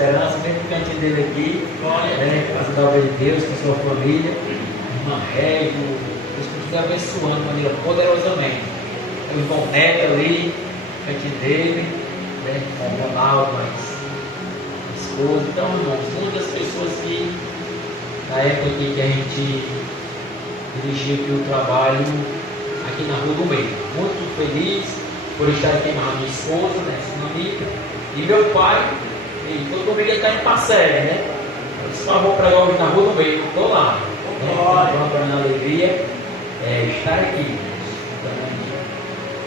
esperança, vem no cantinho dele aqui, casa da obra de Deus, com sua família, irmã Régio, Deus continua abençoando de maneira poderosamente. O irmão Neto ali, no cantinho dele, né? O Ronaldo, a esposa. Então, irmãos, muitas pessoas que, na época que a gente dirigiu aqui o trabalho, aqui na Rua do Meio, muito feliz por estar aqui com a minha esposa, né, minha amiga, e meu pai, e todo mundo está em Passé, né? Eu disse, vou pregar hoje na Rua do Meio, estou lá, né? Para a alegria estar aqui,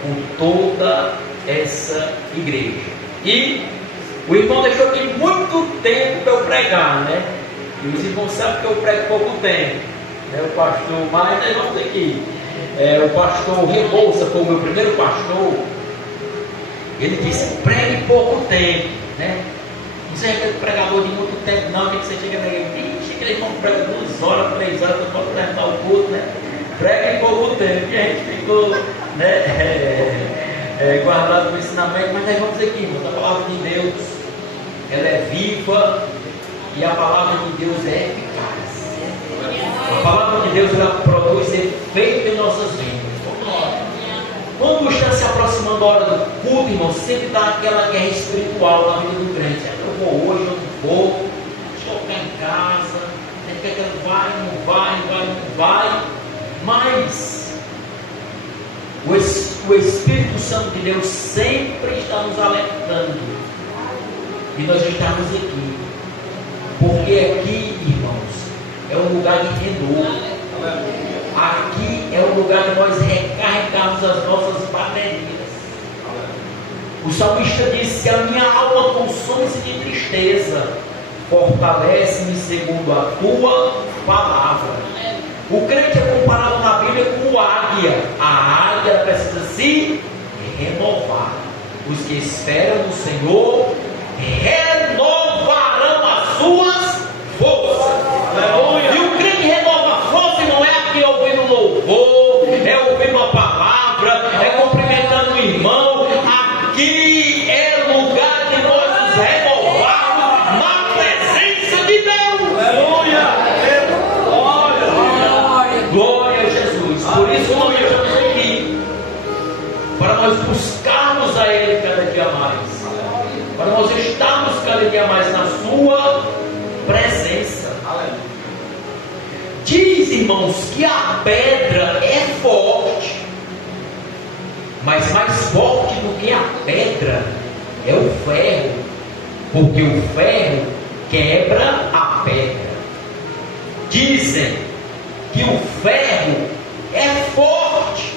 com toda essa igreja. E o irmão deixou aqui muito tempo para eu pregar, né? E os irmãos sabem que eu prego pouco tempo, né? O pastor, mas nós vamos aqui. O pastor Rebouça foi o meu primeiro pastor. Ele disse: pregue pouco tempo, né? Não seja aquele pregador de muito tempo, não. Que você chega e chega ele prega 2 horas, 3 horas, para poder terminar o culto, né? Pregue pouco tempo, que a gente ficou, né, guardado no ensinamento. Mas nós vamos aqui, irmãos, a palavra de Deus, ela é viva e a palavra de Deus é eficaz. A palavra de Deus, ela produz efeito em nossas vidas. Quando está se aproximando a hora do culto, irmão, sempre dá aquela guerra espiritual na vida do crente. Eu vou hoje, eu não vou, deixa eu ficar em casa, vai, não vai. Mas o Espírito Santo de Deus sempre está nos alertando. E nós estamos aqui. Porque aqui, irmãos, é um lugar de renovo. Aqui é o lugar de nós recarregarmos as nossas baterias. O salmista disse: a minha alma consome-se de tristeza, fortalece-me segundo a tua palavra. O crente é comparado na Bíblia com águia. A águia precisa se renovar. Os que esperam no Senhor renovarão as suas forças. E o crente renova a força, e não é aqui ouvindo louvor, é ouvindo a palavra, é cumprimentando o irmão. Aqui é lugar de nós nos renovarmos na presença de Deus. Aleluia! Glória a Jesus. Por isso nós estamos aqui, para nós buscarmos a Ele cada dia mais, para nós estarmos cada dia mais na sua presença. Diz, irmãos, que a pedra é forte, mas mais forte do que a pedra é o ferro, porque o ferro quebra a pedra. Dizem que o ferro é forte,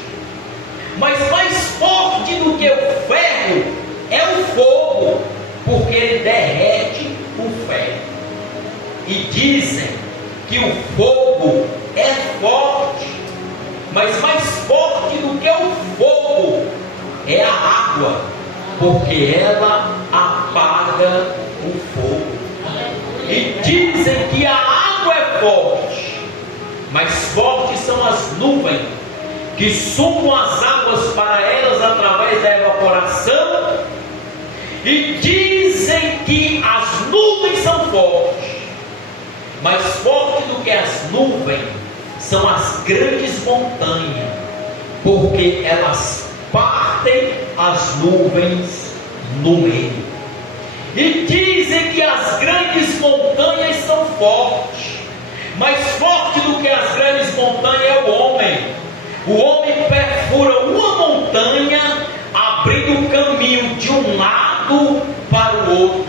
mas mais forte do que o ferro é o fogo, porque ele derrete o ferro. E dizem que o fogo é forte, mas mais forte do que o fogo é a água, porque ela apaga o fogo. E dizem que a água é forte, mas fortes são as nuvens, que sugam as águas para elas através da evaporação. E dizem que as nuvens são fortes, mais forte do que as nuvens são as grandes montanhas, porque elas partem as nuvens no meio. E dizem que as grandes montanhas são fortes, mais forte do que as grandes montanhas é o homem. O homem perfura uma montanha, abrindo o caminho de um lado para o outro.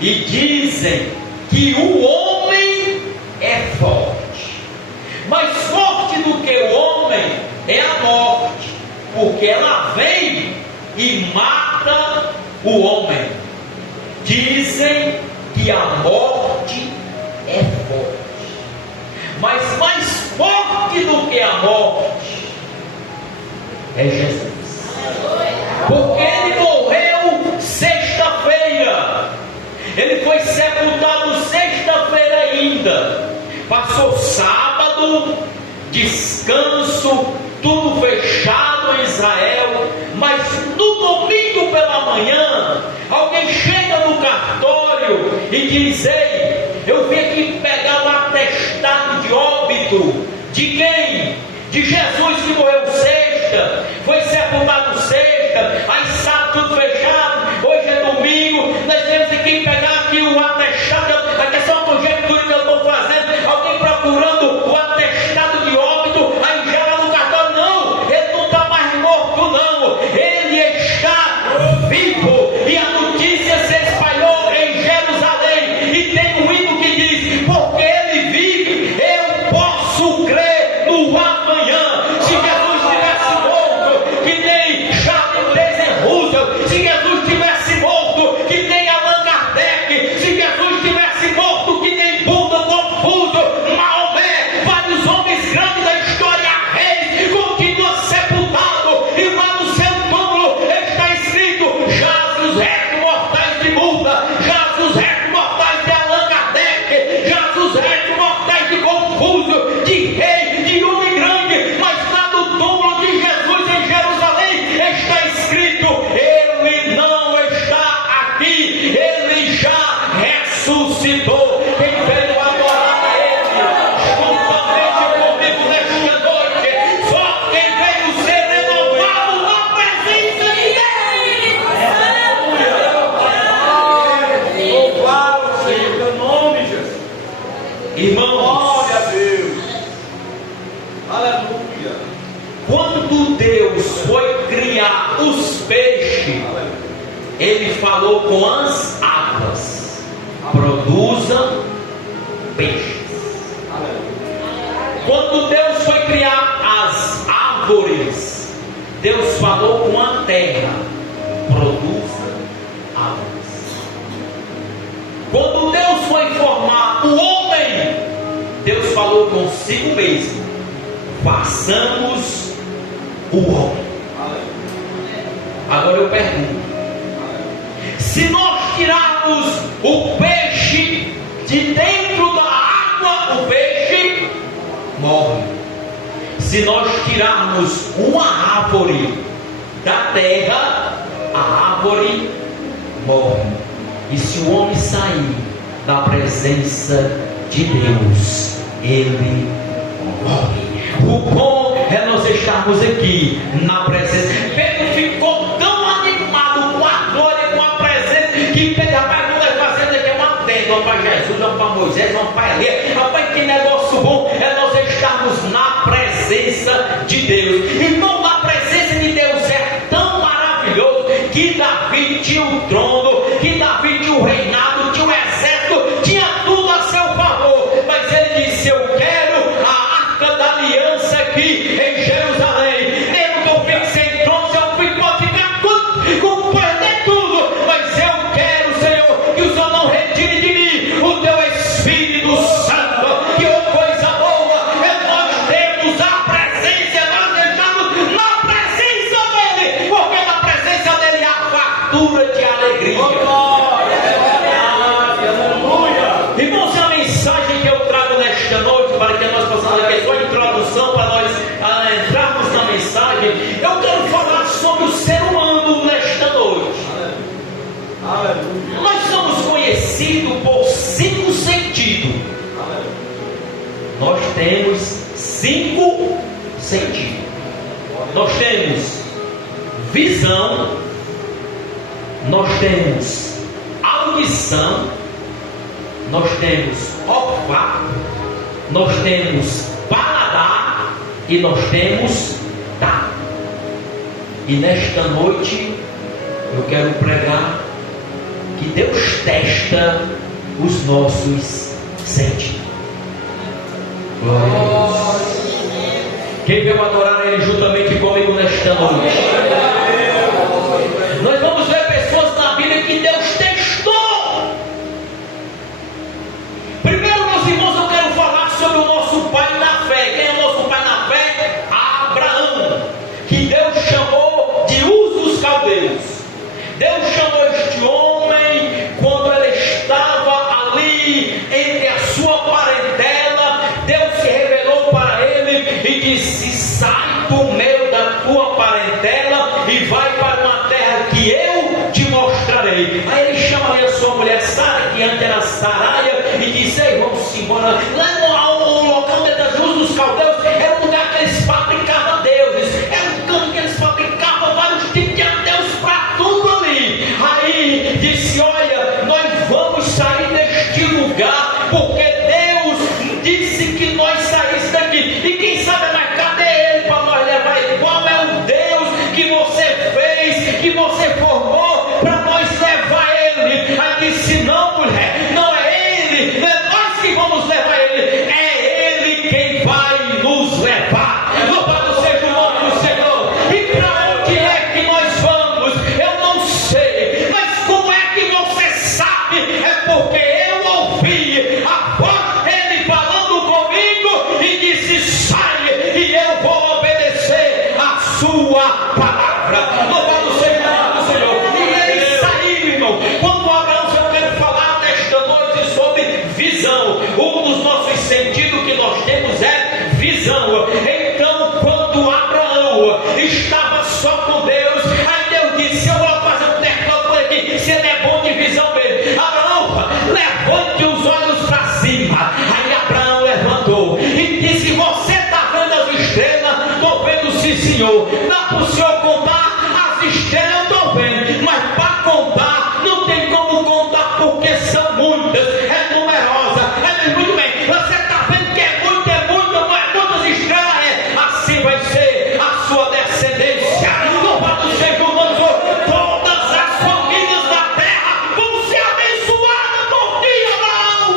E dizem que o homem é forte, mais forte do que o homem é a morte, porque ela vem e mata o homem. Dizem que a morte é forte, mas mais forte do que a morte é Jesus, porque ele morreu sexta-feira, ele foi sepultado sexta-feira ainda, passou sábado, descanso, tudo fechado em Israel, mas no domingo pela manhã, alguém chega no cartório e diz: ei, eu vim aqui pegar um atestado de óbito. De quem? De Jesus, que morreu sexta, foi sepultado sexta, aí sábado tudo fechado, hoje é domingo, nós temos que pegar aqui o atestado. Aqui é só uma conjectura que eu estou fazendo, alguém procurando o atestado de óbito, aí já lá no cartório: não, ele não está mais morto não, ele está vivo. E a notícia se espalhou em Jerusalém, e tem um hino que diz: porque ele vive, eu posso crer no amanhã. Se Jesus tivesse morto, que nem Charles Roosevelt, se Jesus tivesse morto, que nem Allan Kardec, se Jesus tivesse morto, que nem Buda, Confuso, Maomé, vários homens grandes da história, reis, continua sepultado, e lá no seu túmulo está escrito: jaz os restos mortais de Buda, jaz os restos mortais de Allan Kardec, jaz os restos mortais de Confuso, de rei, de homem grande. Mas lá no túmulo de Jesus em Jerusalém está escrito: ele não está aqui, ele já ressuscitou. Quem veio adorar a ele juntamente comigo nesta noite, só quem veio ser renovado na presença de Deus. Louvado seja o teu nome, Jesus. Irmãos, Glória a Deus. Aleluia. quando Deus foi criar os peixes, Ele falou com as águas: produzam peixes. Quando Deus foi criar as árvores, Deus falou com a terra: produza árvores. Quando Deus foi formar o homem, Deus falou consigo mesmo: façamos o homem. Agora eu pergunto: se nós tirarmos o peixe de dentro da água, o peixe morre. Se nós tirarmos uma árvore da terra, a árvore morre. E se o homem sair da presença de Deus, ele morre. O bom é nós estarmos aqui na presença. Pedro ficou tão animado com a glória, com a presença, que Pedro: rapaz, não é fazendo aqui uma tenda, uma para Jesus, uma para Moisés, uma para Elias. Rapaz, que negócio bom é nós estarmos na presença de Deus. Irmão, na presença de Deus é tão maravilhoso que Davi tinha o trono, que Davi tinha o reinado, tinha o exército, tinha tudo a seu favor. Mas ele disse: eu quero a arca da aliança aqui em Jerusalém. Mesmo que eu fique sem trono, se eu pode ficar com perder tudo, mas eu quero, Senhor, que o Senhor não retire de mim o teu Espírito Santo. Que coisa boa é nós termos a presença, nós estamos na presença dele, porque na presença dele há fartura de alegria. Irmãos, a mensagem que eu trago nesta noite, para que nós possamos aqui, só a introdução para nós entrarmos na mensagem, eu quero falar sobre o ser humano nesta noite. Aleluia. Nós somos conhecidos por 5 sentidos. Nós temos 5 sentidos. Nós temos visão, nós temos audição, nós temos olfato, nós temos paladar e nós temos tato. E nesta noite eu quero pregar que Deus testa os nossos sentidos. Glória a Deus. Quem veio adorar Ele juntamente comigo nesta noite? Nós vamos ver pessoas na Bíblia que Deus testou. Primeiro, meus irmãos, eu quero falar sobre o nosso pai na fé. Quem é o nosso pai na fé? Abraão, que Deus chamou de Uz dos Caldeus. Deus chamou este homem quando ele estava ali entre a sua parentela. Deus se revelou para ele e disse: sai do meio da tua parentela aí. Aí ele chama aí a sua mulher Sara, que antes era Saraia, e diz: ei, vamos embora. Lá no local das luzes dos caldeus era um lugar que eles fabricavam deuses, era um canto que eles fabricavam vários tipos de deus para tudo ali. Aí disse: olha, nós vamos sair deste lugar, porque Deus disse que nós saíssemos daqui. E quem sabe, mas cadê ele para nós levar ele? Qual é o Deus que você fez, que você formou para nós levar ele? Aí disse: não, mulher, não é ele, não é nós que vamos levar ele, é ele quem vai nos levar. Louvado seja o nome do Senhor. E para onde é que nós vamos? Eu não sei, mas como é que você sabe? É porque eu ouvi a voz dele falando comigo e disse: sai, e eu vou obedecer a sua palavra. Louvado seja o nome do Senhor. E ele saiu, irmão. Quando Abraão, eu quero falar nesta noite sobre visão. Um dos nossos sentidos que nós temos é visão. Então, quando Abraão estava só com Deus, aí Deus disse: eu vou fazer um teclado por aqui, se ele é bom de visão mesmo. Abraão, levante os olhos para cima. Aí Abraão levantou e disse: você está vendo as estrelas? Estou vendo, sim, Senhor. Dá para o Senhor contar as estrelas? Eu estou vendo, mas para contar não tem como contar, porque são muitas, é numerosa. É muito bem, você está vendo que é muito, mas quantas estrelas é? Assim vai ser a sua descendência. Louvado seja o nome do Senhor. Todas as famílias da terra vão ser abençoadas por ti, Abraão.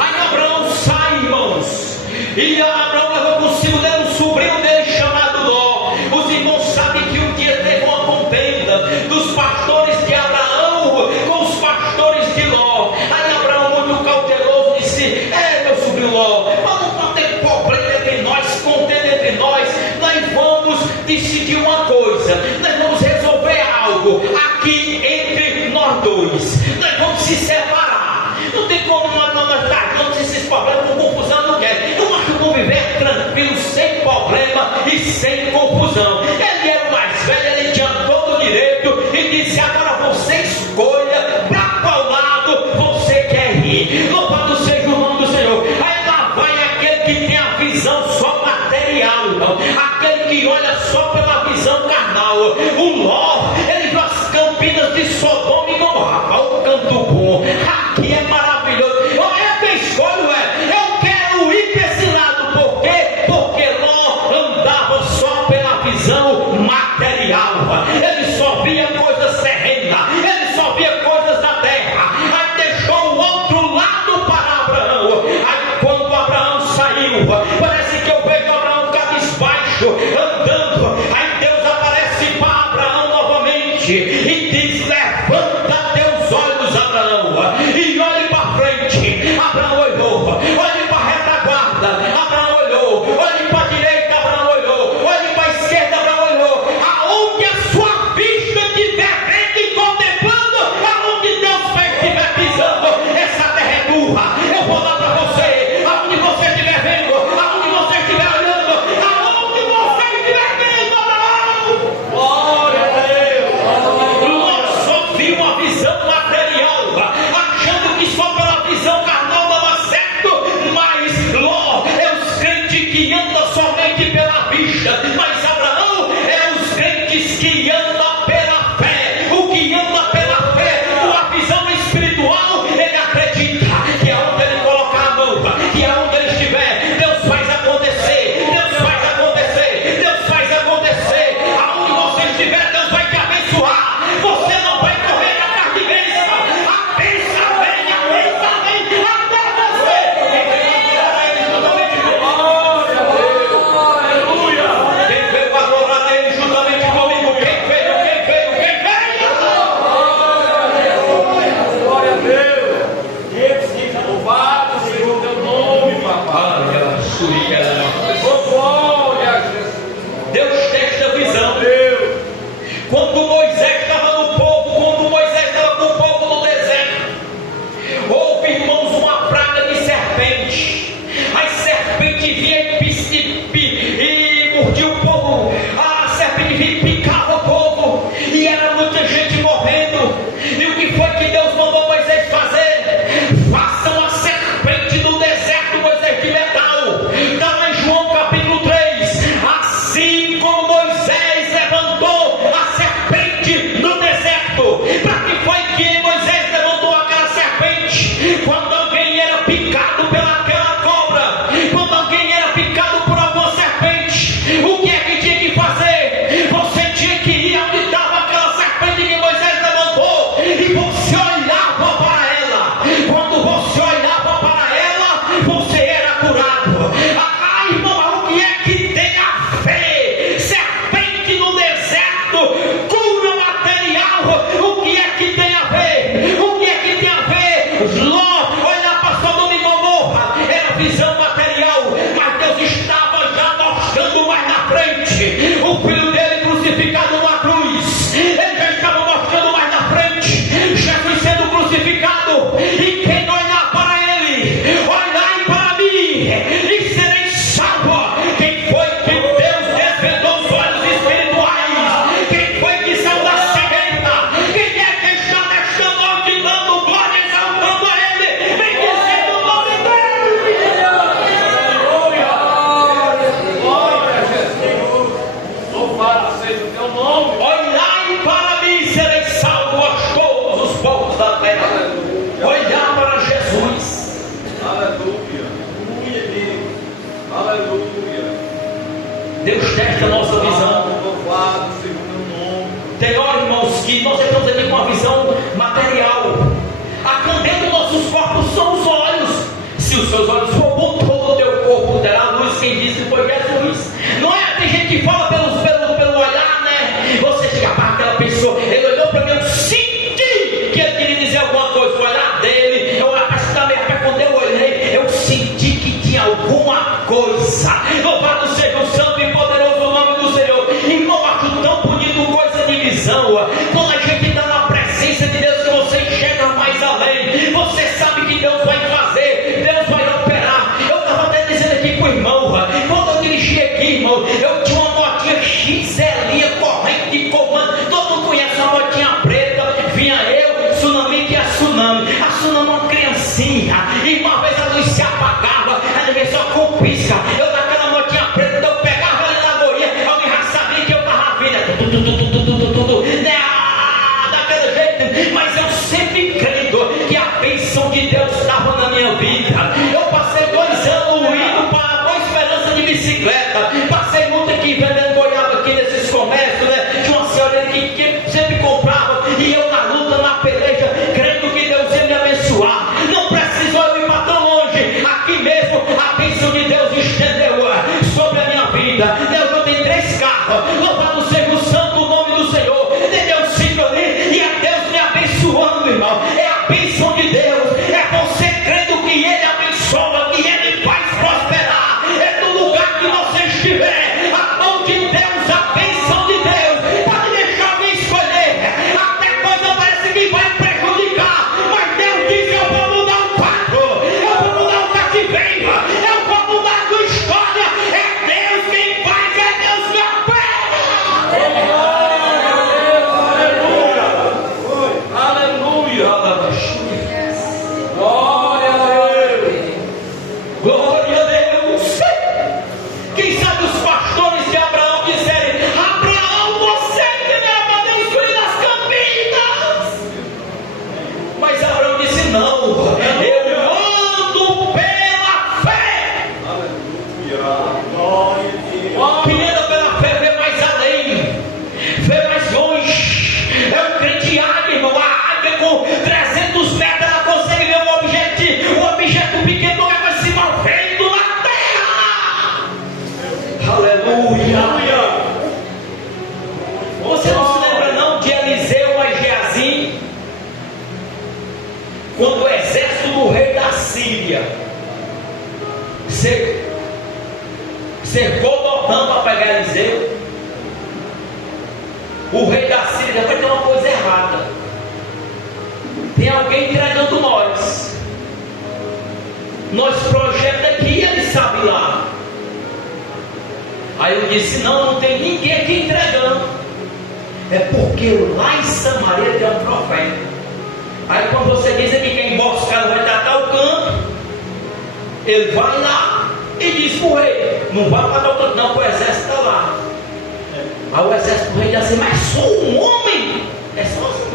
Aí Abraão sai, irmãos, e Abraão levou consigo dele um sobrinho dele chamado Ló. Os irmãos sabem que um dia teve uma contenda dos pastores de Abraão com os pastores de Ló. Aí Abraão, muito cauteloso, disse: meu sobrinho Ló, mas não pode ter problema entre nós, contenda entre nós. Nós vamos decidir uma coisa, nós vamos resolver algo aqui entre nós dois. Nós vamos se separar. Não tem como nós largamos esses problemas com confusão, não quer. Eu acho que vamos viver tranquilo, sem problema e sem confusão. Ele era o mais velho, ele tinha todo o direito e disse: agora você escolha para qual lado você quer ir. Louvado seja o nome do Senhor. Aí lá vai aquele que tem a visão só material, não. Aquele que olha só pela visão carnal. O Ló, ele viu as campinas de Sodoma e Gomorra. O canto bom, aqui é maravilhoso. É quem escolhe, eu quero ir para esse lado. Por quê? Porque Ló andava só pela visão material. Ele só via coisas terrenas, ele só via coisas da terra. Aí deixou o outro lado para Abraão. Aí quando Abraão saiu, parece que eu vejo Abraão cabisbaixo, andando. Aí Deus aparece para Abraão novamente e diz: levanta teus olhos, Abraão, e olhe para frente. Abraão olhou, olhe para a retaguarda. Abraão olhou, olhe para a direita. Abraão olhou, olhe para a esquerda. Abraão olhou. Aonde a sua vista estiver vendo e contemplando, aonde Deus estiver pisando, essa terra é tua. Eu vou dar para você, aonde você estiver vendo, aonde você estiver olhando, aonde você estiver vendo, Abraão. Glória a Deus. Deus testa a nossa visão. Louvado seja o teu nome. Tem hora, irmãos, que nós estamos aqui com uma visão material. A candeia dos nossos corpos são os olhos. Se os seus olhos for bom, todo o teu corpo terá luz. Quem disse foi Jesus. Não é? Tem gente que fala pelo olhar, né? Você chega para aquela pessoa, ele olhou para mim, eu senti que ele queria dizer alguma coisa. O olhar dele, eu também, quando eu olhei, eu senti que tinha alguma coisa. Louvado seja o santo e poderoso nome do Senhor. Irmão, acho tão bonito coisa de visão. Quando a gente está na presença de Deus, que você enxerga mais além. Você sabe que Deus vai fazer, Deus vai operar. Eu estava até dizendo aqui para o irmão, quando eu dirigi aqui, irmão, eu tinha uma motinha XL, corrente de comando. Todo mundo conhece uma motinha preta. Vinha eu, Tsunami, que é a Tsunami. A Tsunami é uma criancinha. E uma vez a luz se apagava, ela veio só com pisca. Eu daquela motinha preta, eu pegava ali na gorinha, alguém já sabia que eu estava vindo. Daquele jeito. Mas eu sempre creio que a bênção de Deus estava na minha vida. Eu passei 2 anos indo para a Boa Esperança de bicicleta. Passei muito aqui vendendo goiaba aqui nesses comércios, né? Tinha uma senhora que sempre comprava. E eu na luta, na peleja, crendo que Deus ia me abençoar. Não precisou eu ir para tão longe. Aqui mesmo a bênção de Deus estendeu sobre a minha vida. Eu tenho 3 carros. Louvado seja o santo nome do Senhor. Entendeu? Sim, ali. E é Deus me abençoando, irmão. É a bênção de Deus. É você crendo que Ele abençoa, que Ele faz prosperar. É no lugar que você estiver. A mão de Deus, a bênção de Deus. Pode deixar alguém escolher. Até coisa parece que vai prejudicar. Mas Deus diz: eu vou mudar o quadro. Eu vou mudar o cativeiro. Eu vou mudar a tua história. É Deus quem faz, é Deus que opera. Aleluia. Glória a Deus. Glória a Deus. Quem sabe os pastores de Abraão disserem: Abraão, você que me mandou escolher as campinas. Mas Abraão disse: não, eu ando pela fé. Aleluia. Glória a Deus. Quem anda pela fé vê mais além, vê mais longe. É um crente águia, irmão. A águia com 300 metros ela consegue ver um objeto pequeno, ela vai se movendo na terra. Aleluia. Você não se lembra não de Eliseu a Geazim? Quando o exército do rei da Síria cercou Dotã para pegar Eliseu, o rei da Síria vai ter uma coisa errada. Tem alguém entregando nós. Nós projetamos aqui, ele sabe lá. Aí eu disse: não tem ninguém aqui entregando. É porque lá em Samaria tem um profeta. Aí quando você diz aqui que a emboscada vai tratar o canto, ele vai lá e diz para o rei: não vai para tal canto não, que o exército está lá. Aí o exército do rei diz assim: mas sou um homem. É só assim.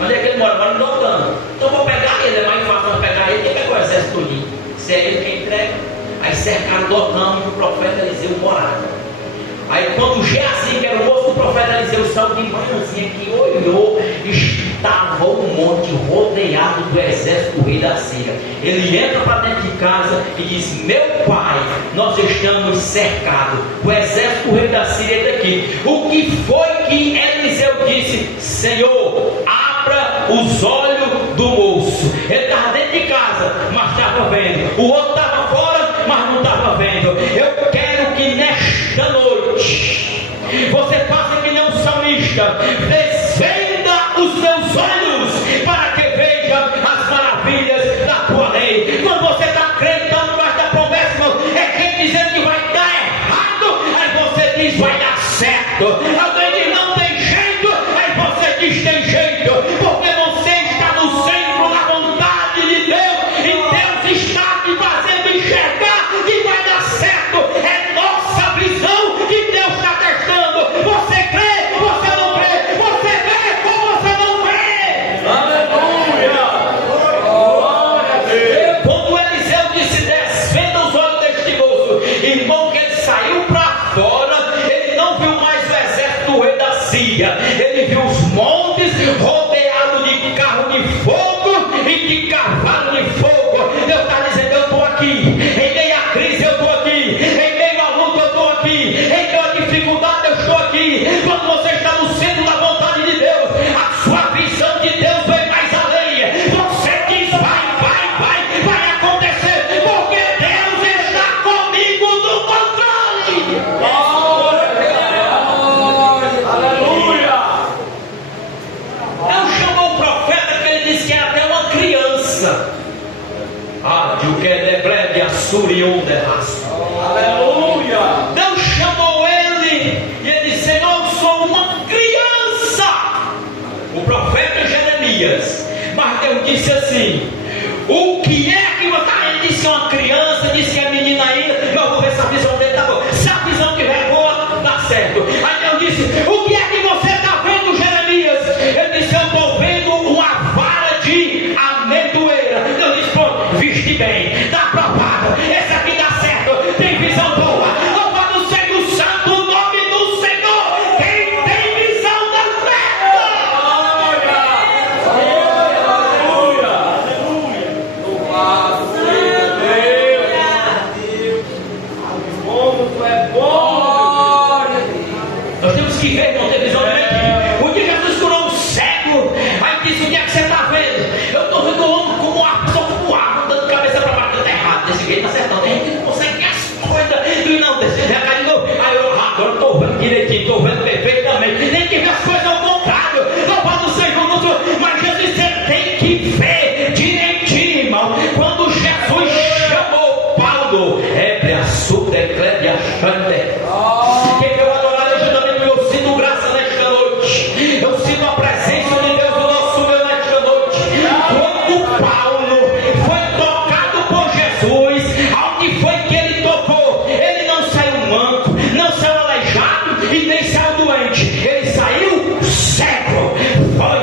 Onde é que ele mora? Mora no Dotã. Então vou pegar ele, é mais fácil não pegar ele. Quem pega o exército todinho? Se é ele quem entrega. Aí cercaram Dotã, onde o profeta Eliseu morava. Aí quando o Geazim, que era o moço do profeta Eliseu, saiu de manhãzinha, que olhou, estava um monte rodeado do exército do rei da Síria. Ele entra para dentro de casa e diz: meu pai, nós estamos cercados, o exército do rei da Síria é daqui. O que foi que Eliseu disse? Senhor, abra os olhos do moço. Ele estava dentro de casa, mas estava vendo. O outro estava fora, mas não estava vendo. Eu quero que nesta noite você faça que nem um salmista: desvenda os meus olhos para que veja as maravilhas da tua lei. Quando você está acreditando mais da promessa, irmão, é gente dizendo que vai dar errado, aí você diz: vai dar certo. Alguém diz: não tem jeito, aí você diz: tem jeito, porque você está no centro da vontade de Deus, e Deus está te fazendo enxergar que vai dar certo. É nossa visão que Deus está testando. Você crê, você não crê, você vê, ele viu os montes rodeados de carro de fogo e de cavalo de fogo. Deus está dizendo: eu estou aqui, em meio à crise eu estou aqui, em meio à luta eu estou aqui, em meio à dificuldade eu estou aqui. Quando você está no centro da vontade de Deus, a sua visão de Deus vai mais além. Você diz: vai acontecer, porque Deus está comigo no controle. Aleluia! Deus chamou o profeta, que ele disse que era até uma criança. O que é breve a surion de raça. Aleluia! Deus chamou ele e ele disse: Senhor, eu sou uma criança. O profeta Jeremias. Mas Deus disse assim: o que é que você. Ele disse que é uma criança, disse que é menina ainda. Eu vou ver se a visão dele está boa. Se a visão estiver boa, dá certo. Aí Deus disse: o que é que você está vendo, Jeremias? Ele disse: eu estou vendo uma vara de amendoeira. Deus disse: pronto, viste bem, está aprovado. Esse aqui dá certo, tem visão boa. Louvado seja o santo nome do Senhor. Quem tem visão dá certo. Aleluia! Aleluia! Louvado seja Deus! Como tu é bom! Nós temos que ver, não ter visão dele aqui. O dia que Jesus curou um cego, aí disse: o que é que você está vendo? Eu estou vendo o homem como uma pessoa voava, dando cabeça para baixo. Está errado, desse jeito está certo. Tem gente que não consegue ver as coisas. E não, desse jeito cai de novo. Aí eu agora estou vendo direitinho, estou vendo perfeitamente. Tem que ver as coisas ao contrário. Louvado seja o nosso. Mas Jesus, você tem que ver direitinho, irmão. Quando Jesus chamou Paulo, a sua declare a chande. Quem quer adorar legitimamente, eu sinto graça nesta noite. Eu sinto a presença de Deus no nosso meio nesta noite. Quando Paulo foi tocado por Jesus, aonde foi que ele tocou? Ele não saiu manco, não saiu aleijado e nem saiu doente. Ele saiu cego. Foi.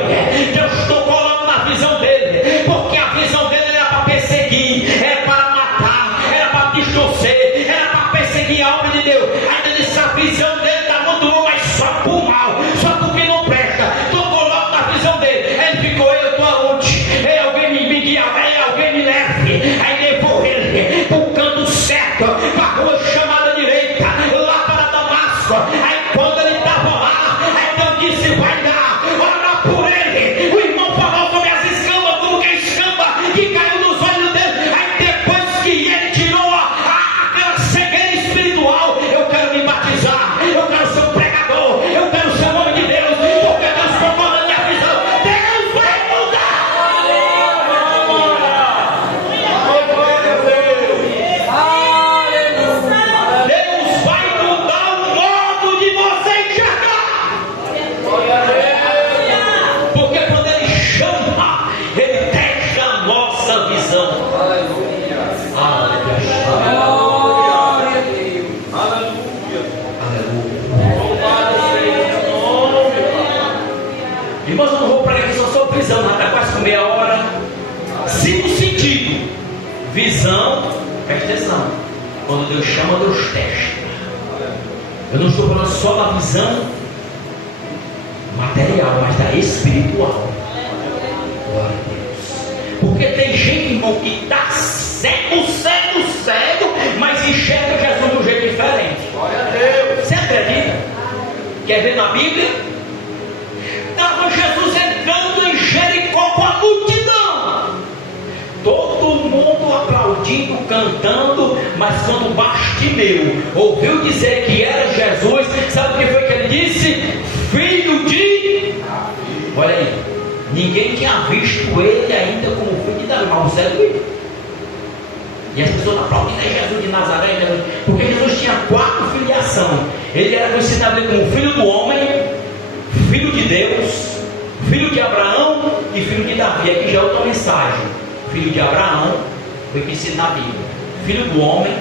Deus tocou logo na visão dele, porque a visão dele era para perseguir, era para matar, era para distorcer, era para perseguir a obra de Deus. Ainda disse: a visão dele está muito boa, mas só por mal, só porque não presta. Tocou logo na visão dele. Ele ficou: eu estou aonde? Alguém me guia, alguém me leve. Aí levou ele para o canto certo, para a rua chamada direita, lá para Damasco. Aí quando ele estava lá, aí Deus disse: vai dar, ora por ele. O irmão falou sobre as escamas, como que a escama que caiu nos olhos dele. Aí depois que ele tirou aquela cegueira espiritual: eu quero me batizar, eu quero ser um pregador, eu quero ser um homem de Deus, porque Deus tocou na minha visão. Deus vai mudar. Deus vai mudar o modo de você enxergar. Porque quando ele chama, ele testa a nossa visão. Aleluia! Louvado seja o nome! Irmãos, eu não vou pregar aqui só sobre visão, está quase com meia hora. Se no sentido, visão, presta atenção. Quando Deus chama, Deus testa. Eu não estou falando só da visão material, mas da espiritual. Glória a Deus. Porque tem gente, irmão, que está cego, mas enxerga Jesus de um jeito diferente. Glória a Deus! Você acredita? Quer ver na Bíblia? Estava Jesus entrando em Jericó com a multidão. Todo mundo aplaudindo, cantando. Mas quando Bartimeu ouviu dizer que era Jesus, sabe o que foi que ele disse? Filho de... Olha aí, ninguém tinha visto ele ainda como filho de Davi, mas o cego viu. E as pessoas aplaudindo: é Jesus de Nazaré, né? Porque Jesus tinha 4 filiações. Ele era conhecido como filho do homem, filho de Deus, filho de Abraão e filho de Davi. Aqui já é outra mensagem. Filho de Abraão, foi conhecido na Bíblia. Filho do homem,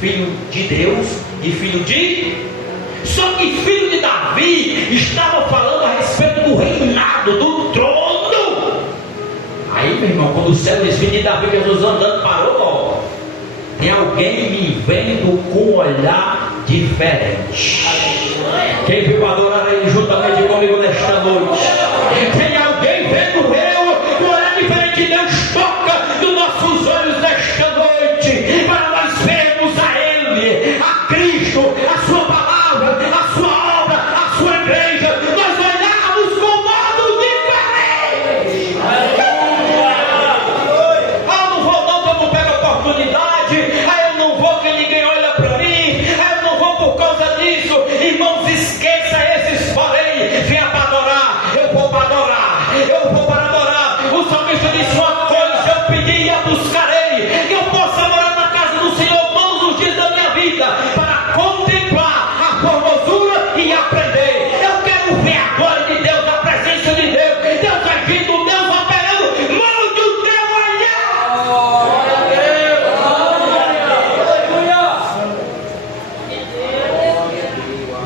filho de Deus e filho de... Só que filho de Davi estava falando a respeito do reinado, do trono. Aí, meu irmão, quando o céu diz filho de Davi, Jesus andando parou logo. Tem alguém me vendo com um olhar diferente. Quem viu adorar ele juntamente comigo nesta disse uma coisa: eu pedi e a buscarei, que eu possa morar na casa do Senhor todos os dias da minha vida, para contemplar a formosura e aprender. Eu quero ver a glória de Deus, a presença de Deus, Deus agindo, Deus operando, mande o teu olhar. Glória a Deus. Aleluia.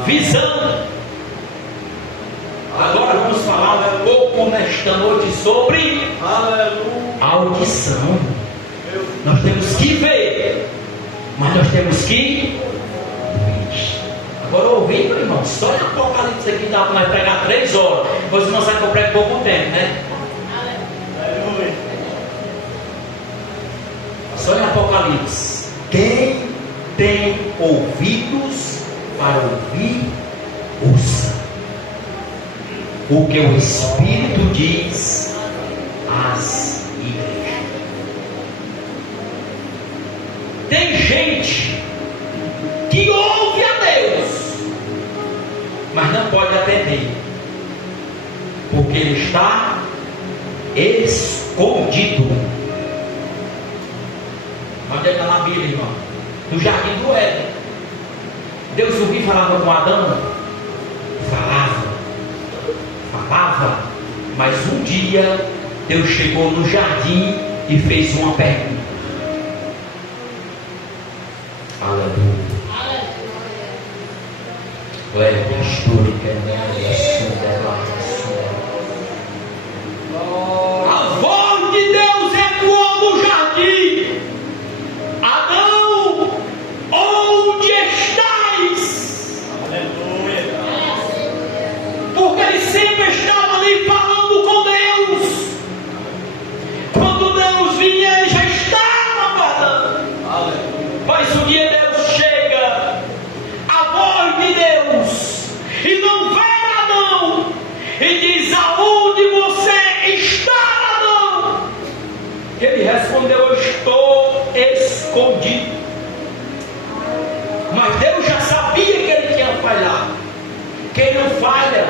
Visão. Agora vamos falar um pouco nesta noite sobre Aleluia. audição. Nós temos que ver, mas nós temos que ouvir. Agora ouvir, meu irmão, só em Apocalipse aqui dá para pregar 3 horas. Você não sabe que eu prego pouco tempo, né? Aleluia. Só em Apocalipse. Quem tem ouvidos para ouvir, ouça o que o Espírito diz às igrejas. Tem gente que ouve a Deus, mas não pode atender, porque ele está escondido. Onde está na Bíblia, irmão? No jardim do Éden. Deus ouviu e falava com Adão? Falava, mas um dia Deus chegou no jardim e fez uma pergunta. Aleluia. A voz de Deus ecoou no jardim: Adão, onde estás? Aleluia. Porque ele sempre estava ali falando com Deus. Quando Deus vinha, ele já estava falando. Aleluia. Mas um dia Deus chega, a voz de Deus, e não vê Adão, e diz: aonde você está, Adão? Ele respondeu: eu estou escondido. Mas Deus já sabia que ele tinha falhado. Quem não falha,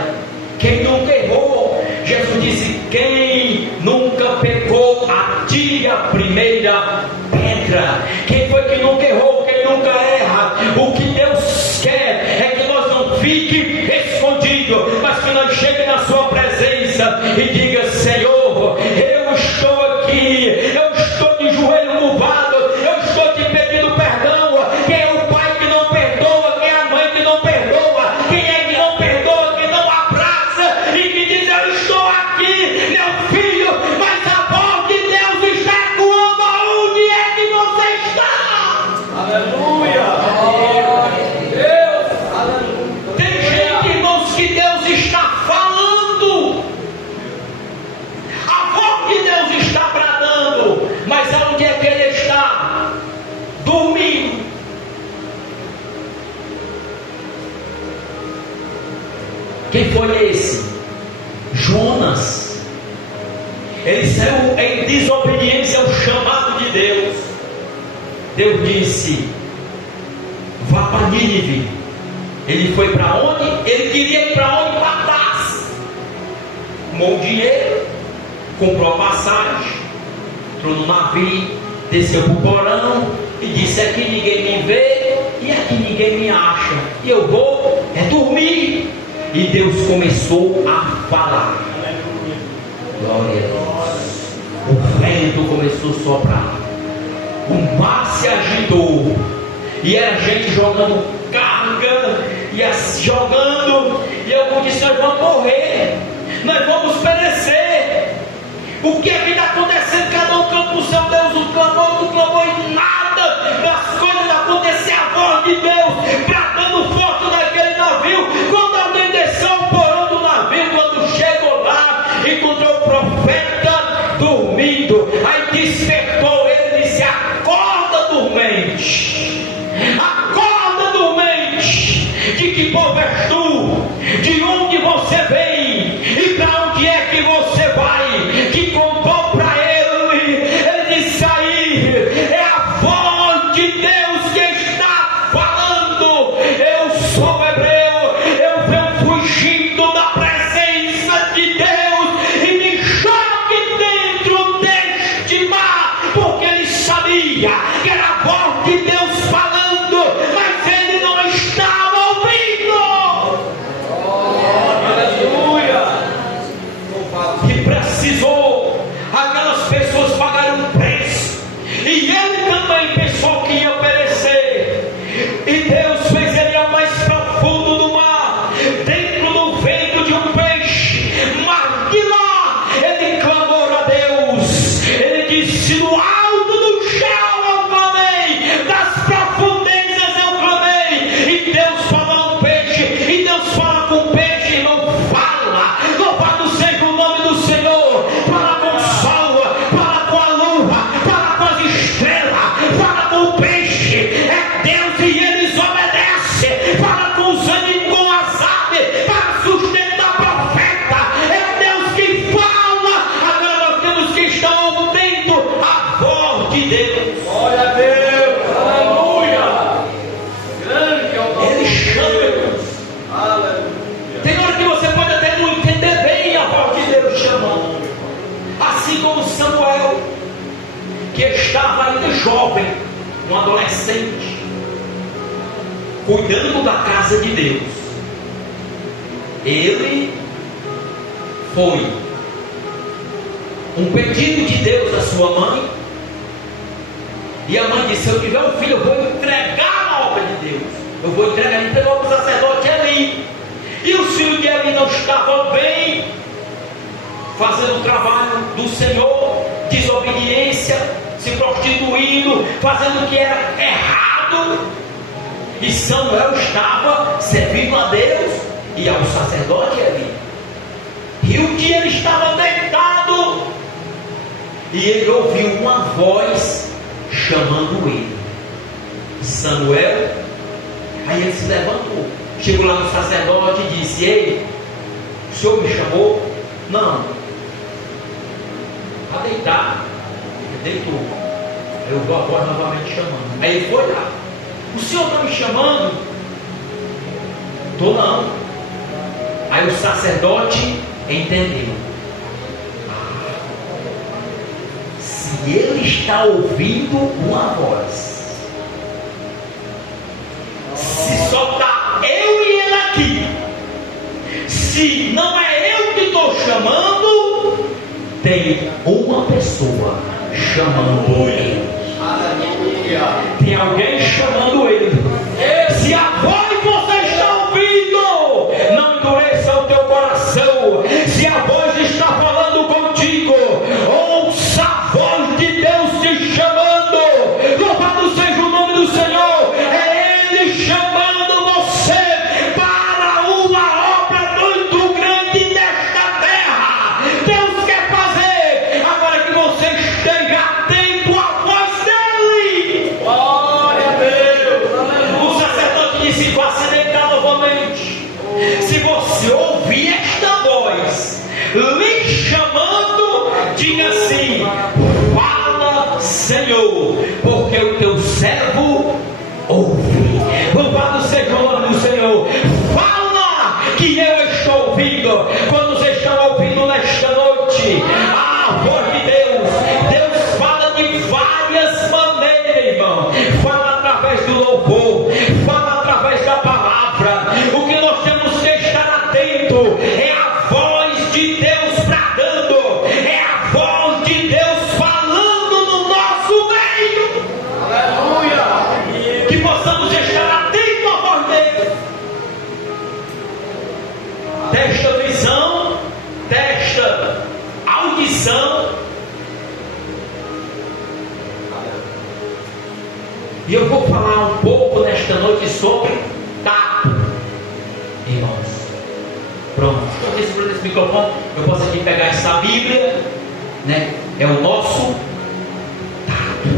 quem nunca errou, Jesus disse: quem nunca pecou, atire a primeira pedra. Quem foi que nunca errou, quem nunca erra? O que Deus quer é que nós não fique escondido, mas que nós chegue na sua presença e diga: Senhor, eu estou aqui, eu estou de joelho curvado, eu estou te pedindo perdão. Quem é o pai que não perdoa? Quem é a mãe que não perdoa? Quem é que não perdoa, que não abraça e que diz: eu estou aqui, meu filho, mas a voz de Deus está ecoando. Aonde é que você está? Aleluia. Deus. Aleluia. Tem gente, irmãos, que Deus está falando, a voz de Deus está bradando, mas aonde é que ele está? Dormindo. Quem foi esse? Jonas. Ele saiu em desobediência ao chamado de Deus. Deus disse: vá para Nínive. Ele foi para onde? Ele queria ir para onde? Para Tarsis. Tomou dinheiro, comprou a passagem, entrou no navio, desceu para o porão e disse: aqui ninguém me vê e aqui ninguém me acha, e eu vou dormir. E Deus começou a falar. Aleluia. Glória a Deus. O vento começou a soprar, o mar se agitou, e era gente jogando carga, e jogando, e alguns disseram: nós vamos morrer, nós vamos perecer. O que é que está acontecendo? Cada um clama para o seu Deus, um clamou e nada das coisas aconteceram. A voz de Deus bradando forte naquele navio. Quando alguém desceu o porão do navio, quando chegou lá, encontrou o profeta dormindo. Aí despertou ele e disse: acorda, dormente, acorda, dormente. De que povo és tu? De onde você vem? E para onde que estava ainda jovem, um adolescente, cuidando da casa de Deus. Ele foi um pedido de Deus à sua mãe, e a mãe disse: se eu tiver um filho, eu vou entregar a obra de Deus, eu vou entregar. Ele entregou para o sacerdote Eli, e os filhos de Eli não estavam bem, fazendo o trabalho do Senhor, desobediência, se prostituindo, fazendo o que era errado. E Samuel estava servindo a Deus e ao sacerdote Eli. E um dia ele estava deitado, e ele ouviu uma voz chamando ele: Samuel. Aí ele se levantou, chegou lá no sacerdote e disse: ei, o senhor me chamou? Não. Está deitado. Ele deitou. Eu vou a voz novamente chamando. Aí ele foi lá: o senhor está me chamando? Estou não. Aí o sacerdote entendeu: se ele está ouvindo uma voz, se só está eu e ele aqui, se não é eu que estou chamando, tem uma pessoa chamando ele. Tem alguém chamando ele. Se a voz você está ouvindo, não endureça o teu coração. Se a voz está falando contigo, ouça a voz de Deus te chamando. Louvado seja o nome do Senhor. É Ele chamando você para uma obra muito grande nesta terra. Deus quer fazer. Agora que você esteja atento à voz dele. Glória a Deus. O sacerdote disse: vá se deitar novamente. Se você ouvir esta voz lhe chamando, diga assim: fala, Senhor, porque o teu servo ouve. Louvado seja o nome do Senhor. Fala, que eu estou ouvindo. Quando você está ouvindo nesta noite a voz de Deus, Deus fala de várias maneiras, irmão. Fala através do louvor, fala através da palavra. O que nós temos que estar atento é a voz de Deus bradando, é a voz de Deus falando no nosso meio. Aleluia. Que possamos estar atentos à voz dele. Desta visão, desta audição. E eu vou falar um pouco nesta noite sobre tato, irmãos. Pronto, estou recebendo esse microfone. Eu posso aqui pegar essa Bíblia, né? É o nosso tato.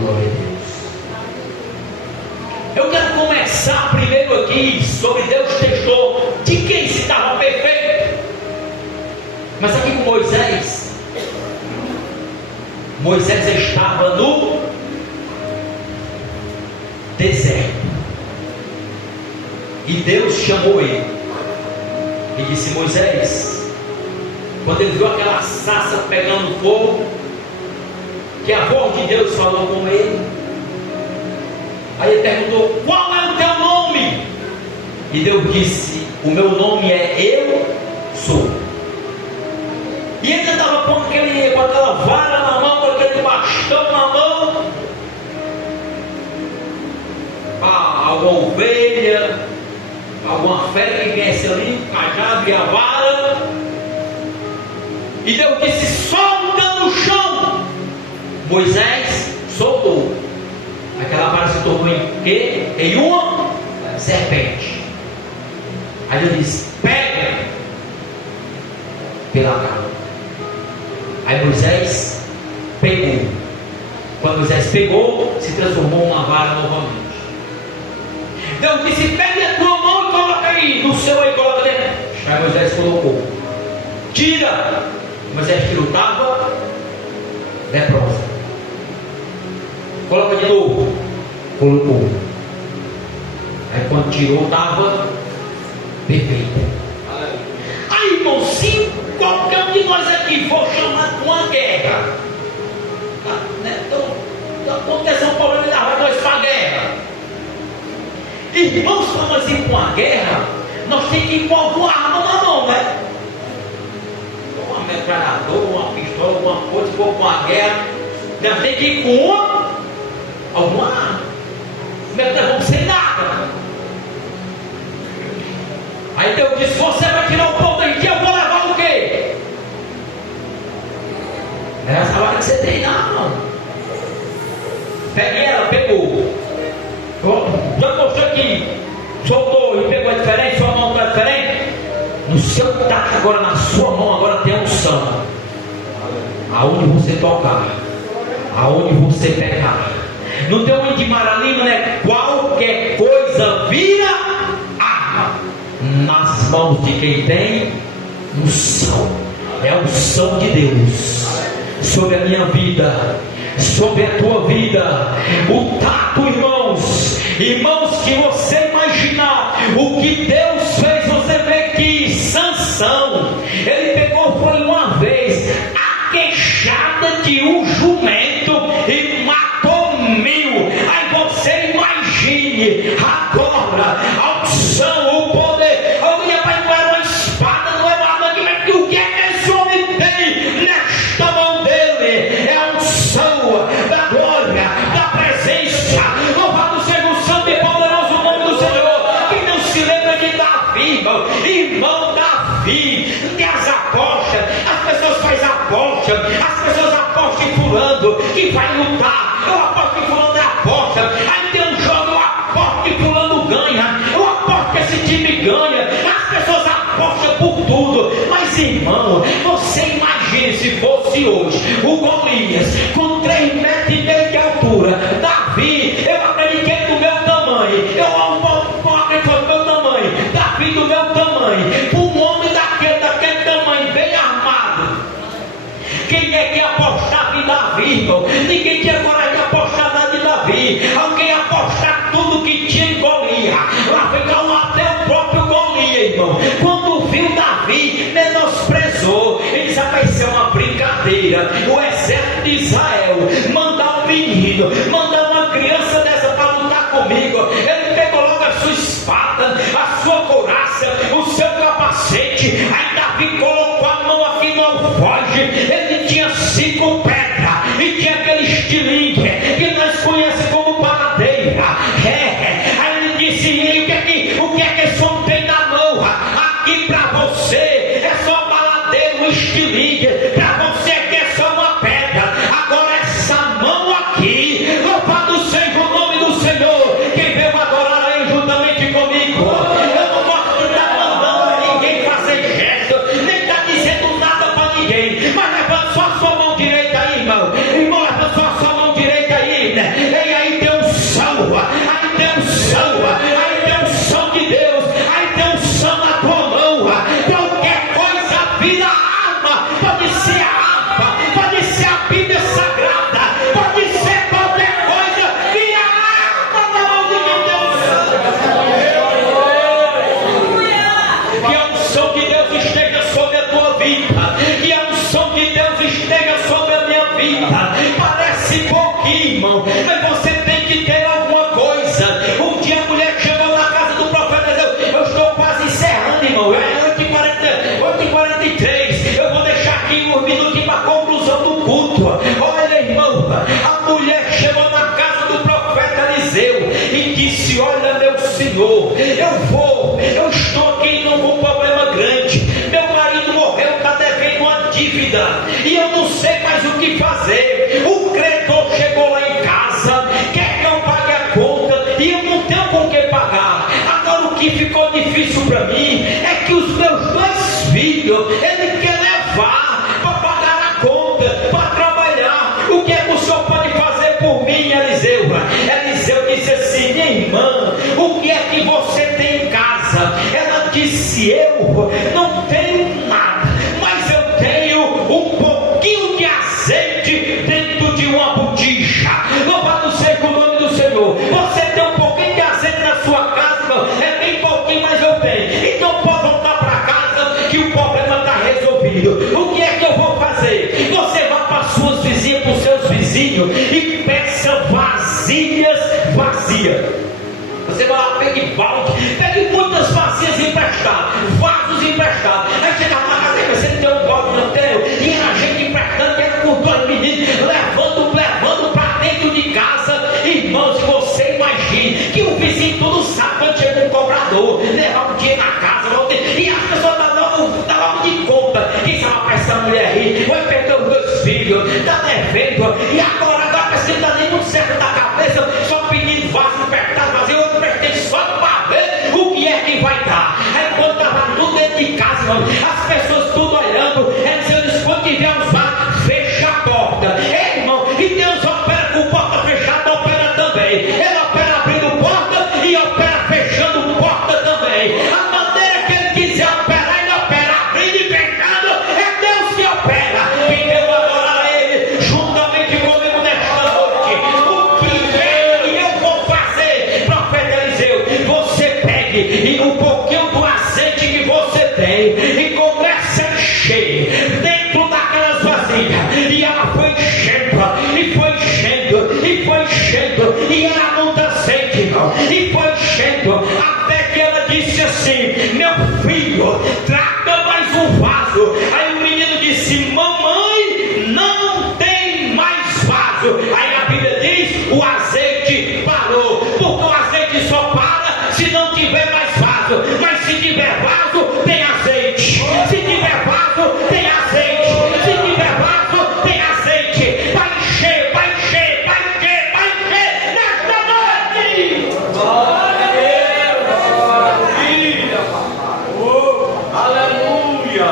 Glória a Deus. Eu quero começar primeiro aqui sobre Deus testou de quem se estava perfeito. Mas aqui com Moisés. Moisés estava no deserto. E Deus chamou ele e disse: Moisés, quando ele viu aquela sarça pegando fogo, que a voz de Deus falou com ele, aí ele perguntou: qual é o teu nome? E Deus disse: o meu nome é Eu Sou. E ele estava com aquela vara na mão, com aquele bastão na mão. Alguma ovelha, alguma fera que viesse ali, o cajado e a vara. E Deus disse: solta no chão. Moisés soltou. Aquela vara se tornou em quê? Em uma serpente. Aí Deus disse: pega pela cauda. Aí Moisés pegou. Quando Moisés pegou, se transformou uma vara novamente. Deus disse: pegue a tua mão e coloca aí no seu aí, coloca dentro. Aí Moisés colocou. Tira. Moisés tirou, estava leprosa. Coloca de novo. Colocou. Aí quando tirou, estava perfeita. Aí, irmão, se qualquer um de nós aqui for chamado com uma guerra, Irmãos, quando nós ir para uma guerra, nós temos que ir com alguma arma na mão, né? Uma metralhadora, uma pistola, alguma coisa, se for para uma guerra, nós temos que ir com alguma arma. Nós vamos sem nada. Aí Deus disse: você vai tirar o povo daqui, eu vou levar o quê? Não é essa hora que você tem, não. Peguei ela, pegou. Já mostrou aqui, soltou e pegou a diferente, sua mão está diferente. No seu taco agora, na sua mão, agora tem unção. Aonde você tocar, aonde você pegar. No teu índio de Maralima, né? Qualquer coisa vira arma nas mãos de quem tem unção. É a unção de Deus sobre a minha vida, sobre a tua vida. O tato, irmãos, que você imaginar o que Deus fez, você vê que Sansão, ele pegou, foi uma vez a queixada de um jumento e matou 1000. Aí você imagine agora a unção, o poder. Alguém vai não era uma espada, não é nada, mas o que é que esse homem tem nesta mão dele? É a unção da glória, da presença. Louvado seja o santo e poderoso nome do Senhor. Quem não se lembra de Davi, irmão Davi, tem as apostas, as pessoas fazem aposta, as pessoas apostam em fulano que vai lutar, eu aposto que fulano aposta, aí tem um jogo, eu aposto que fulano ganha, eu aposto que esse time ganha, as pessoas apostam por tudo. Mas irmão, você imagine se fosse hoje o Golias com 3,5 metros de altura, Davi, eu acreditei do meu tamanho, eu acredito do meu tamanho, Davi do meu tamanho, um homem daquele tamanho, bem armado. Quem é que apostava em Davi, irmão? Ninguém tinha coragem de apostar nada em Davi. Alguém ia apostar tudo que tinha em Golias. Lá veio até o próprio Golias, irmão. Quando viu Davi, menosprezou. Ele disse: vai ser uma brincadeira. O exército de Israel mandar um menino, mandar uma criança dessa para lutar comigo. Ele pegou logo a sua espada, a sua couraça, o seu capacete. Aí Davi colocou a mão aqui no alforje. Ele tinha 5 pedras e tinha aquele estilingue que nós conhecemos como baladeira. Aí ele disse: o que é que esse homem tem na mão? Aqui para você é só baladeira, um estilingue. Para você que é só uma pedra. Agora essa mão aqui, louvado seja o nome do Senhor. Quem veio adorar aí juntamente comigo? Eu não gosto de estar mandando ninguém fazer gesto, nem estar dizendo nada para ninguém. Mas levanta só a sua mão direita aí, irmão. Irmão, levanta só a sua mão direita aí, né? E aí tem unção, aí tem unção, aí tem unção de Deus, aí tem unção na tua mão. Qualquer coisa vira arma. Pode ser a arma, pode ser a Bíblia Sagrada, pode ser qualquer coisa, vira arma na mão de Deus. Que a unção de Deus esteja sobre a tua vida, que a unção de Deus esteja sobre a minha vida. Parece pouquinho, irmão, mas você tem que ter alguma coisa. Um dia a mulher chegou na casa do profeta e disse: eu estou quase encerrando, irmão, é 8h43, eu vou deixar aqui uns minutinhos para a conclusão do culto. Olha, irmão, a mulher chegou na casa do profeta Eliseu e disse: olha, meu senhor, eu estou aqui num problema grande. Meu marido morreu, está devendo uma dívida e eu não sei mais o que fazer. O credor chegou lá em casa, quer que eu pague a conta e eu não tenho com que pagar. Agora o que ficou difícil para mim é que os meus 2 filhos ele quer levar para pagar a conta, para trabalhar. O que é que o senhor pode fazer por mim, Eliseu? Eliseu disse assim: minha irmã, o que é que você tem em casa? Ela disse: eu não tenho nada, mas eu tenho um pouquinho de azeite dentro de uma botija. Louvado seja o nome do Senhor. Você tem um pouquinho de azeite na sua casa, irmão? É bem pouquinho, mas eu tenho. Então pode voltar para casa que o problema está resolvido. O que é que eu vou fazer? Você vai para suas vizinhas, para os seus vizinhos e peça vasilhas vazias. Você vai lá, pega e emprestados, vasos emprestados. Aí chegava na casa, você não tem um pobre, não tem. E era gente emprestando, que era com dois meninos, levando para dentro de casa. Irmãos, você imagine que o vizinho tudo sabe quando chega um cobrador, levar um dia na casa, e as pessoas dão logo de conta. Quem sabe para essa mulher aí, vai perder os dois filhos, está devendo, e agora você não está nem muito certo da cabeça, só pedindo vaso emprestado, mas eu emprestei só para ver o que é que vai dar. Aí quando estava tudo dentro de casa, irmão, as pessoas tudo olhando, eles quando tiver um vaso, fecha a porta. Ei, irmão, e Deus opera com porta fechada, opera também. Ele opera abrindo porta e opera fechando porta também. A maneira que ele quiser operar, ele opera abrindo e fechando. É Deus que opera. E eu adorar ele juntamente comigo nesta noite. O que é que eu vou fazer, profeta Eliseu? Você pegue e um pouquinho do azeite que você tem e comece a encher dentro daquelas vasilhas. E ela foi enchendo, e foi enchendo, e foi enchendo, e era muito azeite, irmão, e foi enchendo, até que ela disse assim: meu filho, traga mais um vaso. Aí o menino disse: mamãe, não tem mais vaso. Aí a Bíblia diz: o azeite parou, porque o azeite só para se não tiver mais vaso. Mas se tiver vaso, tem azeite. Se tiver vaso, tem azeite. Se tiver vaso, tem azeite. Vai encher, vai encher, vai encher, vai encher nesta noite. Glória a Deus. Filha, papai. Aleluia.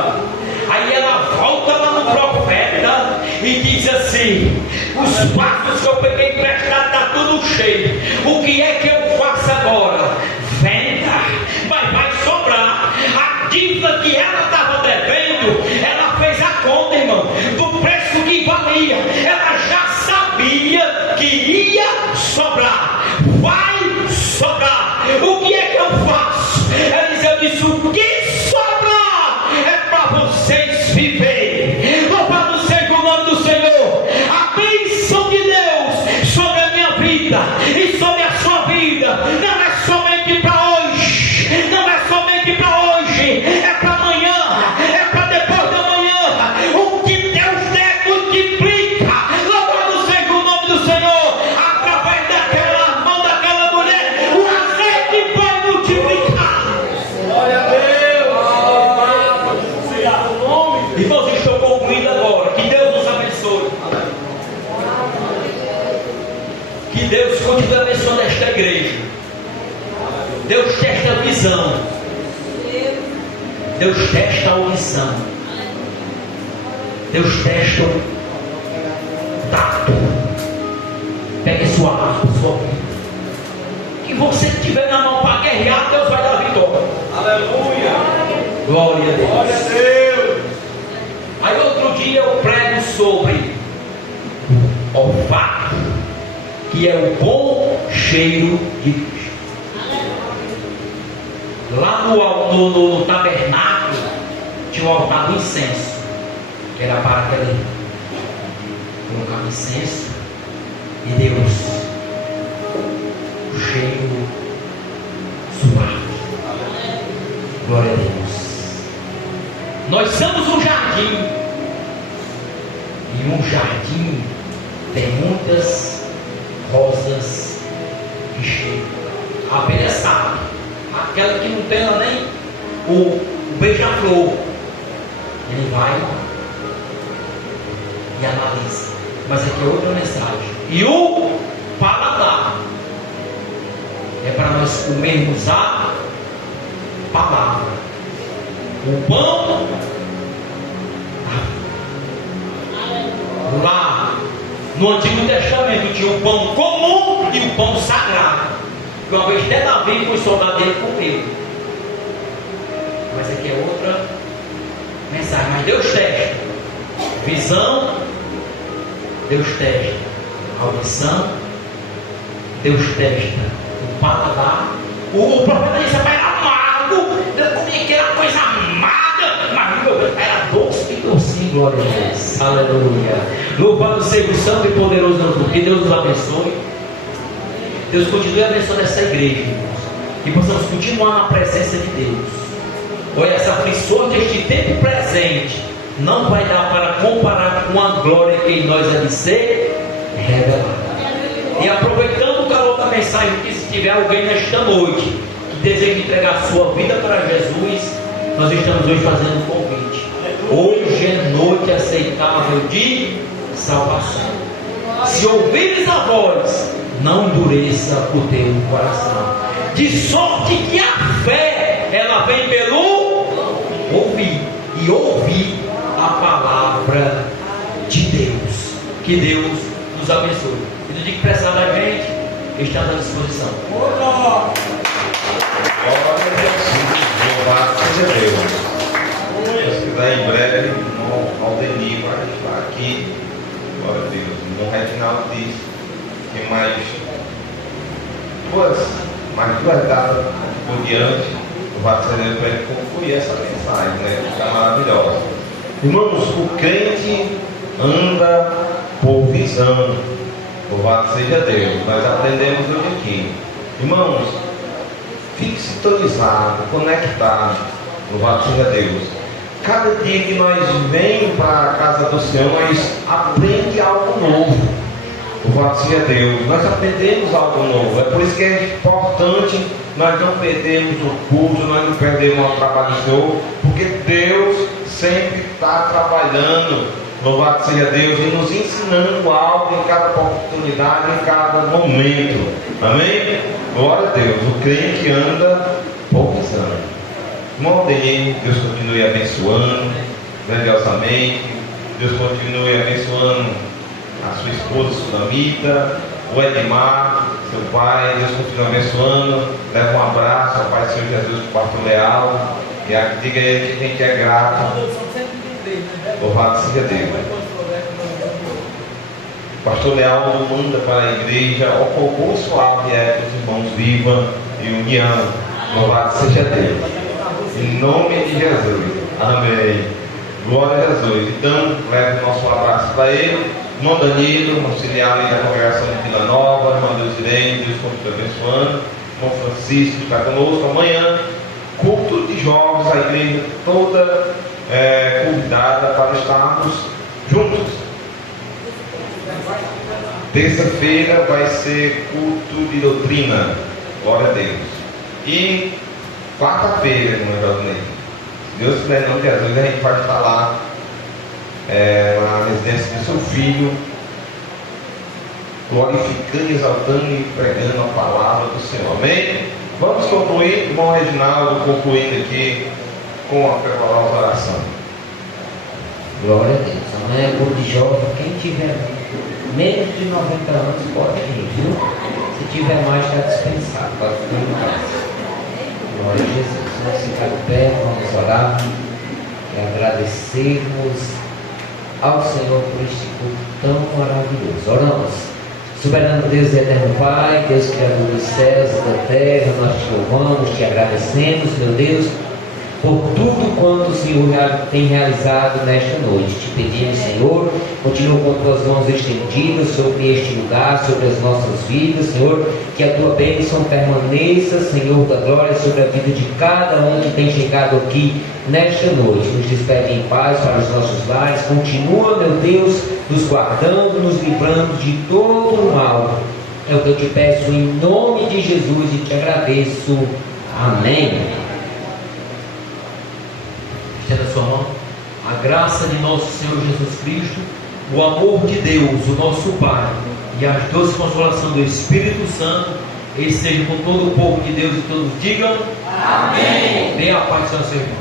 Aí ela volta lá no profeta e diz assim: os vasos que eu peguei emprestado está tudo cheio. O que é que eu faço agora? Venda, mas vai sobrar. A dívida que ela estava devendo, ela fez a conta, irmão, do preço que valia. Ela já sabia que ia sobrar. Vai sobrar. O que é que eu faço? Eliseu disse: o que sobrar é para vocês viverem. Louvado seja o nome do Senhor. A bênção de Deus sobre a minha vida e sobre a sua vida não é somente para hoje, não é somente para hoje, é para amanhã, é para depois da manhã. O que Deus der multiplica. Louvado seja o nome do Senhor. Através daquela mão daquela mulher, o azeite vai multiplicar. Glória a Deus. Seja o nome. Irmãos, estou concluindo agora. Que Deus nos abençoe. Que Deus continue abençoando esta igreja. Deus testa a visão. Deus testa a audição. Deus testa o tato. Pegue sua arma, sua vida. Que você tiver na mão para guerrear, Deus vai dar vitória. Aleluia. Glória a Deus. Glória a Deus. Aí outro dia eu prego sobre o olfato, que é o bom cheiro de Cristo. Lá no tabernáculo tinha o altar do incenso, que era para aquele colocar incenso e Deus, o cheiro suave. Glória a Deus. Nós somos um jardim, e um jardim tem muitas rosas que cheiram. A abelha sabe, aquela que não tem nem o beija-flor, ele vai e analisa. Mas aqui é outra mensagem. E o paladar é para nós comermos a palavra, o pão. Lá no Antigo Testamento tinha o pão comum e o pão sagrado, que uma vez até Davi com os soldados dele comeu. Mas aqui é outra mensagem. Mas Deus testa visão, Deus testa audição, Deus testa o paladar. O profeta disse: era amargo, eu comia aquela coisa amarga, mas meu Deus, era doce e docinho. Glória a Deus, aleluia. Louvado seja o santo e poderoso Deus. Que Deus nos abençoe. Deus continue abençoando essa igreja, irmãos, e possamos continuar na presença de Deus. Olha, as aflições deste tempo presente não vai dar para comparar com a glória que em nós há de ser revelada. E aproveitando o calor da mensagem, que se tiver alguém nesta noite que deseja entregar a sua vida para Jesus, nós estamos hoje fazendo um convite. Hoje é noite aceitável de salvação. Se ouvires a voz, não endureça o teu coração. De sorte que a fé, ela vem pelo ouvir, e ouvir a palavra de Deus. Que Deus nos abençoe. E no dia que precisar da gente, estamos à disposição. Glória seja Deus. Se quiser, em breve, o Aldemir vai estar aqui. Glória a Deus. O irmão Reginaldo diz que mais duas datas por diante, o vacineiro para ele concluir essa mensagem, né? Que está maravilhosa. Irmãos, o crente anda por visão. Louvado seja Deus. Nós aprendemos hoje aqui. Irmãos, fique sintonizado, conectado. Louvado seja Deus. Cada dia que nós vemos para a casa do Senhor, nós aprendemos algo novo. Louvado seja Deus. Nós aprendemos algo novo. É por isso que é importante nós não perdermos o culto, nós não perdemos o trabalho do Senhor, porque Deus sempre está trabalhando. Louvado seja Deus, e nos ensinando algo em cada oportunidade, em cada momento. Amém? Glória a Deus. O crente anda por visão. Irmão Denir, Deus continue abençoando grandiosamente. Deus continue abençoando a sua esposa Sulamita, o Edmar, seu pai. Deus continue abençoando. Leva um abraço ao Pai do Senhor Jesus, do Pastor Leal. E diga a ele que a gente é grato. Louvado seja Deus. Pastor Leal manda para a igreja o fogo suave é que os irmãos vivam em união. Louvado seja Deus. Em nome de Jesus. Amém. Glória a Jesus. Então, leve o nosso abraço para ele. Irmão Danilo, auxiliar da congregação de Vila Nova. Irmã Deus Irene, Deus continue abençoando. Irmão Francisco está conosco. Amanhã, culto de jovens, a igreja toda convidada para estarmos juntos. Terça-feira vai ser culto de doutrina. Glória a Deus. E quarta-feira, irmão Josnei, se Deus quiser, não, Jesus, a gente vai estar lá na residência do seu filho, glorificando, exaltando e pregando a palavra do Senhor. Amém? Vamos concluir, irmão Reginaldo, concluindo aqui com a preparosa oração. Glória a Deus. Amanhã é culto de jovem. Quem tiver menos de 90 anos pode ir, viu? Se tiver mais, está dispensado. Pode ficar em casa. Glória a Jesus. Vamos ficar de pé, vamos orar e agradecermos ao Senhor por este culto tão maravilhoso. Oramos. Soberano Deus e eterno Pai, Deus Criador dos céus e da terra, nós te louvamos, te agradecemos, meu Deus, por tudo quanto o Senhor tem realizado nesta noite. Te pedimos, Senhor, continua com tuas mãos estendidas sobre este lugar, sobre as nossas vidas, Senhor, que a tua bênção permaneça, Senhor da glória, sobre a vida de cada um que tem chegado aqui nesta noite. Nos despede em paz para os nossos lares. Continua, meu Deus, nos guardando, nos livrando de todo o mal. É o que eu te peço em nome de Jesus e te agradeço. Amém. Estenda a sua mão. A graça de nosso Senhor Jesus Cristo, o amor de Deus, o nosso Pai, e as doces consolações do Espírito Santo, eles sejam com todo o povo de Deus e todos digam amém. Dê a paz ao Senhor.